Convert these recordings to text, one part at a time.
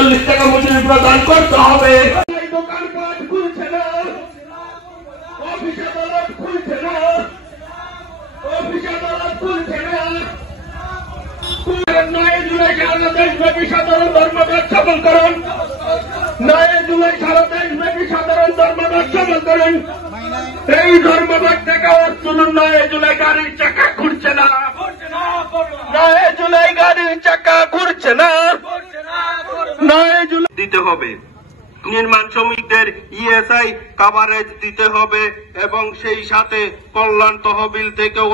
340 টাকা মজুরি প্রদান করতে হবে। দোকানপাট খুলছে না, অফিস আদালত খুলছে না, অফিস আদালত খুলছে না। 9 জুলাই সারা দেশব্যাপী সাধারণ ধর্মঘট সফল করুন। 9 জুলাই সারা দেশব্যাপী সাধারণ ধর্মঘট সফল করুন। এই ধর্মঘট থেকে আওয়াজ তুলুন। 9 জুলাই গাড়ির চাকা ঘুরছে না, 9 জুলাই গাড়ির চাকা ঘুরছে না, 9 জুলাই দিতে হবে। নির্মাণ শ্রমিকদের ইএসআই কভারেজ দিতে হবে এবং সেই সাথে কল্যাণ তহবিল থেকেও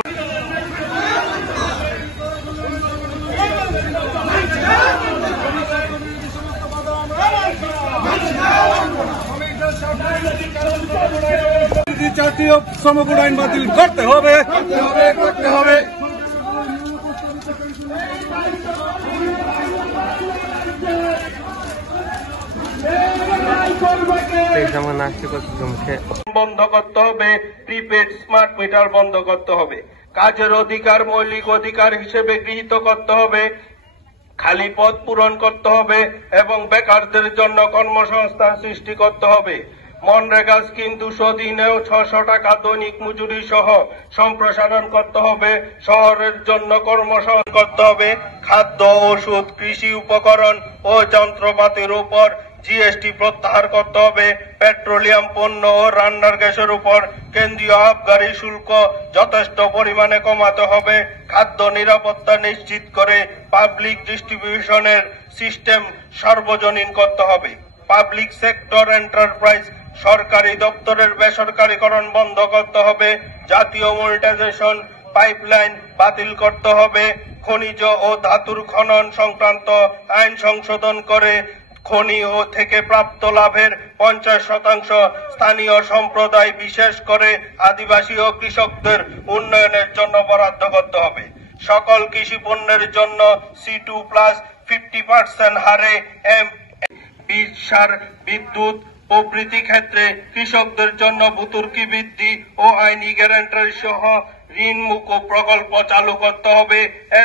জাতীয় শ্রমকোড আইন বাতিল করতে হবে, করতে হবে। বন্ধ করতে হবে, প্রিপেড স্মার্ট মিটার বন্ধ করতে হবে, কাজের অধিকার মৌলিক অধিকার হিসেবে গৃহীত করতে হবে, খালি পদ পূরণ করতে হবে এবং বেকারদের জন্য কর্মসংস্থান সৃষ্টি করতে হবে। মনরেগা স্কিম 200 দিনেও 600 টাকা দৈনিক মজুরি সহ সম্প্রসারণ করতে হবে। শহরের জন্য কর্মসংস্থান করতে হবে। খাদ্য, ওষুধ, কৃষি উপকরণ ও যন্ত্রপাতির উপর জিএসটি প্রত্যাহার করতে হবে। পেট্রোলিয়াম পণ্য ও রান্নার গ্যাসের উপর কেন্দ্রীয় আবগারি শুল্ক যথেষ্ট পরিমাণে কমাতে হবে। খাদ্য নিরাপত্তা নিশ্চিত করে পাবলিক ডিস্ট্রিবিউশনের সিস্টেম সার্বজনীন করতে হবে। পাবলিক সেক্টর এন্টারপ্রাইজ সরকারি দপ্তরের বেসরকারীকরণ বন্ধ করতে হবে। জাতীয় মনিটাইজেশন পাইপলাইন বাতিল করতে হবে। খনিজ ও ধাতুর খনন সংক্রান্ত আইন সংশোধন করে খনি ও থেকে প্রাপ্ত লাভের 50% স্থানীয় সম্প্রদায় বিশেষ করে আদিবাসী ও কৃষকদের উন্নয়নের জন্য বরাদ্দ করতে হবে। সকল কৃষি পণ্যের জন্য C2+ 50% হারে বীজ, সার, বিদ্যুৎ প্রভৃতি ক্ষেত্রে কৃষকদের জন্য ভর্তুকি বৃদ্ধি ও আইনি গ্যারান্টি সহ ঋণ মুকুব প্রকল্প চালু করতে হবে।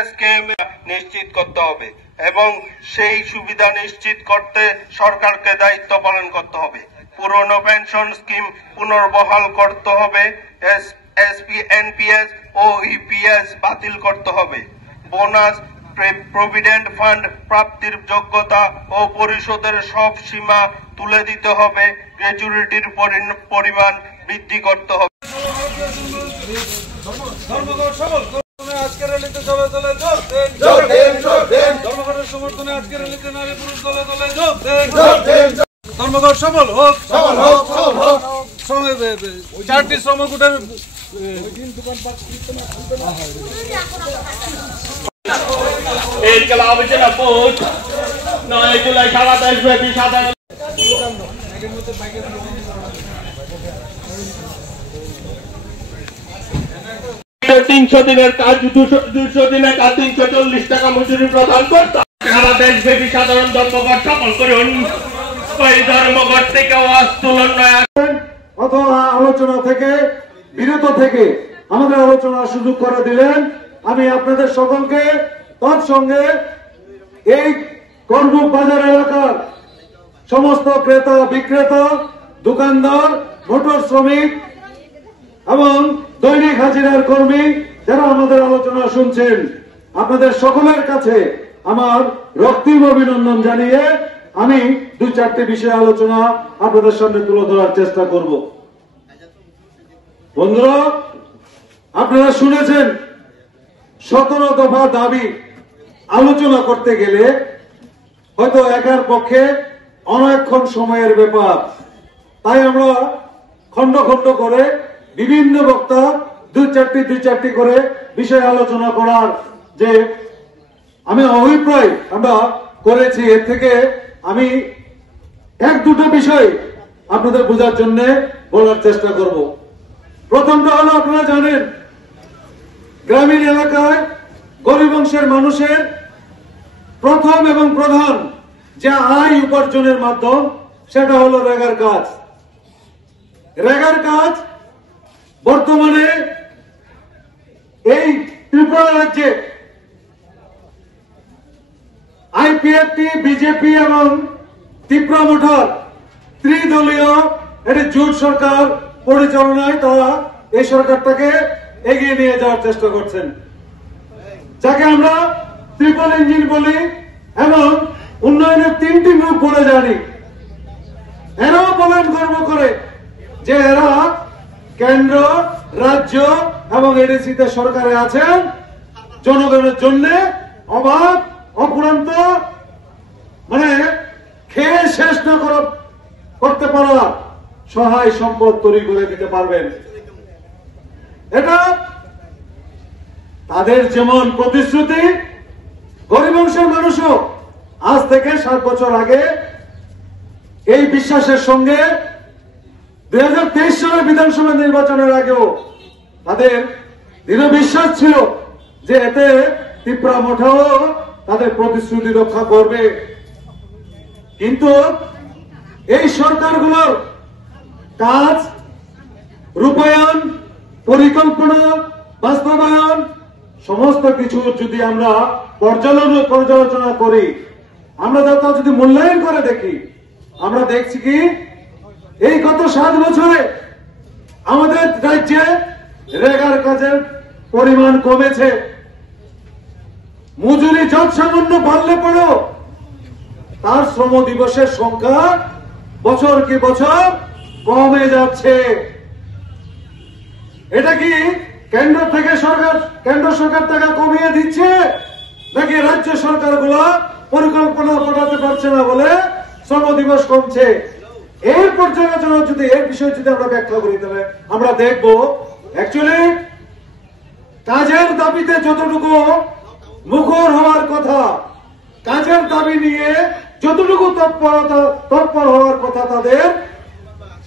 SKM নিশ্চিত করতে হবে এবং সেই সুবিধা নিশ্চিত করতে সরকারকে দায়িত্ব পালন করতে হবে। পুরনো পেনশন স্কিম পুনর্বহাল করতে হবে। NPS ও EPS বাতিল করতে হবে। বোনাস, প্রভিডেন্ট ফান্ড প্রাপ্তির যোগ্যতা ও পরিশোধের সব সীমা তুলে দিতে হবে। গ্র্যাচুইটির পরিমাণ বৃদ্ধি করতে হবে। ধর্মঘট সফল করুন। আজকের র্যালিতে দলে দলে যোগ দেন। ধর্মঘটের সমর্থনে আজকের র্যালিতে নারী পুরুষ দলে দলে যোগ দেন। ধর্মঘট সফল হোক, সফল হোক, সফল হোক। 4টি শ্রমকোটের ইনকিলাব জিন্দাবাদ। 9 জুলাই সারা দেশব্যাপী সাধারণ 300 দিনের কাজ 200 দিনের কাজ 340 টাকা মজুরি প্রদান করতে সারা দেশব্যাপী সাধারণ ধর্মঘট সফল করুন। ওই ধর্মঘট থেকে আওয়াজ তুলন অথবা আলোচনা থেকে বিরত থেকে আমাদের আলোচনার সুযোগ করে দিলেন। আমি আপনাদের সকলকে তৎসঙ্গে এই করমুখ বাজার এলাকার সমস্ত ক্রেতা বিক্রেতা, দোকানদার, মোটর শ্রমিক এবং দৈনিক হাজিরার কর্মী যারা আমাদের আলোচনা শুনছেন, আপনাদের সকলের কাছে আমার রক্তিম অভিনন্দন জানিয়ে আমি 2-4টি বিষয় আলোচনা আপনাদের সামনে তুলে ধরার চেষ্টা করব। বন্ধুরা, আপনারা শুনেছেন 17 দফা দাবি আলোচনা করতে গেলে হয়তো একার পক্ষে অনেকক্ষণ সময়ের ব্যাপার। তাই আমরা খন্ড খন্ড করে বিভিন্ন বক্তা 2-4টি করে বিষয় আলোচনা করার যে আমি অভিপ্রায় আমরা করেছি, এর থেকে আমি 1-2টো বিষয় আপনাদের বোঝার জন্য বলার চেষ্টা করব। প্রথমটা হলো, আপনারা জানেন গ্রামীণ এলাকায় গরিব অংশের মানুষের প্রথম এবং প্রধান যে আয় উপার্জনের মাধ্যম সেটা হলো রেগার কাজ। রেগার কাজ বর্তমানে এই ত্রিপুরা রাজ্যে আইপিএফটি, বিজেপি এবং ত্রিপুরা মোটর ত্রিদলীয় একটি জোট সরকার পরিচালনায় তারা এই সরকারটাকে এগিয়ে নিয়ে যাওয়ার চেষ্টা করছেন, যাকে আমরা ট্রিপল ইঞ্জিন বলি এবং উন্নয়নের তিনটি মুখ বলে জানি। এরাও বলেন গর্ব করে যে এরা কেন্দ্র, রাজ্য এবং এডিসিতে সরকারে আছেন, জনগণের জন্য অবাধ অফুরন্ত মানে খেয়ে শেষ না করতে পারা সহায় সম্পদ তৈরি করে দিতে পারবেন। এটা তাদের যেমন প্রতিশ্রুতি, গরিব অংশের মানুষও আজ থেকে 7 বছর আগে এই বিশ্বাসের সঙ্গে 2023 সালের বিধানসভা নির্বাচনের আগেও তাদের দৃঢ় বিশ্বাস ছিল যে এতে ত্রিপুরা মোটাও তাদের প্রতিশ্রুতি রক্ষা করবে। কিন্তু এই সরকারগুলোর কাজ, রূপায়ণ, পরিকল্পনা, বাস্তবায়ন সমস্ত কিছু যদি আমরা পর্যালোচনা করি, আমরা যদি মূল্যায়ন করে দেখি, আমরা দেখছি কি এই গত 7 বছরে আমাদের রাজ্যে রেগার কাজের পরিমাণ কমেছে, মজুরি যত সামান্য বাড়লে পড়েও তার শ্রম দিবসের সংখ্যা বছর কি বছর কমে যাচ্ছে। এটা কি কেন্দ্র সরকার টাকা কমিয়ে দিচ্ছে, নাকি রাজ্য সরকারগুলো পরিকল্পনা পাঠাতে পারছে না বলে শ্রম দিবস কমছে? এর পর্যালোচনা যদি এর বিষয়ে যদি আমরা ব্যাখ্যা করি, তাহলে আমরা দেখব অ্যাকচুয়ালি কাজের দাবিতে যতটুকু মুখর হওয়ার কথা, কাজের দাবি নিয়ে যতটুকু তৎপর হওয়ার কথা তাদের,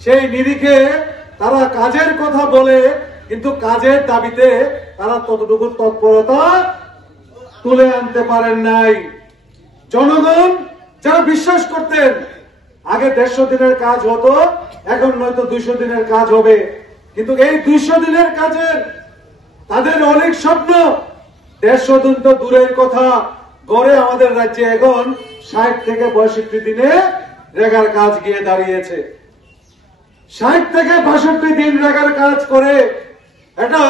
সেই নিরিখে তারা কাজের কথা বলে, কিন্তু কাজের দাবিতে তারা ততটুকু তৎপরতা তুলে আনতে পারেন নাই। জনগণ যারা বিশ্বাস করতেন আগে 150 দিনের কাজ হতো, এখন নয়তো 200 দিনের কাজ হবে, কিন্তু এই 200 দিনের কাজের তাদের অনেক স্বপ্ন, 150 দিন তো দূরের কথা, গড়ে আমাদের রাজ্যে এখন 60 থেকে 62 দিনে রেগার কাজ গিয়ে দাঁড়িয়েছে। 60 থেকে 62 দিন রেগার কাজ করে এটা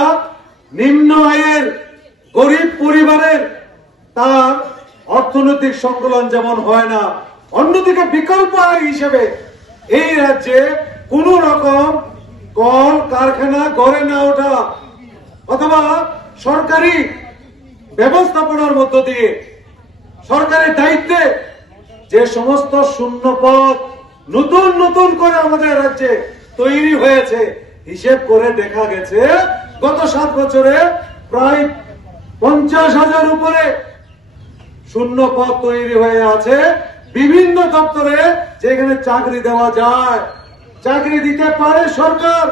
নিম্ন আয়ের গরিব পরিবারের তার অর্থনৈতিক সংকলন যেমন হয় না, অন্যদিকে বিকল্প আয় হিসেবে এই রাজ্যে কোন রকম কল কারখানা গড়ে না ওঠা অথবা সরকারি ব্যবস্থাপনার মধ্য দিয়ে সরকারের দায়িত্বে যে সমস্ত শূন্য পদ নতুন নতুন করে আমাদের রাজ্যে তৈরি হয়েছে, হিসেব করে দেখা গেছে গত 7 বছরে প্রায় 50,000 উপরে শূন্য পদ তৈরি হয়ে আছে বিভিন্ন দপ্তরে, যেখানে চাকরি দেওয়া যায়, চাকরি দিতে পারে সরকার,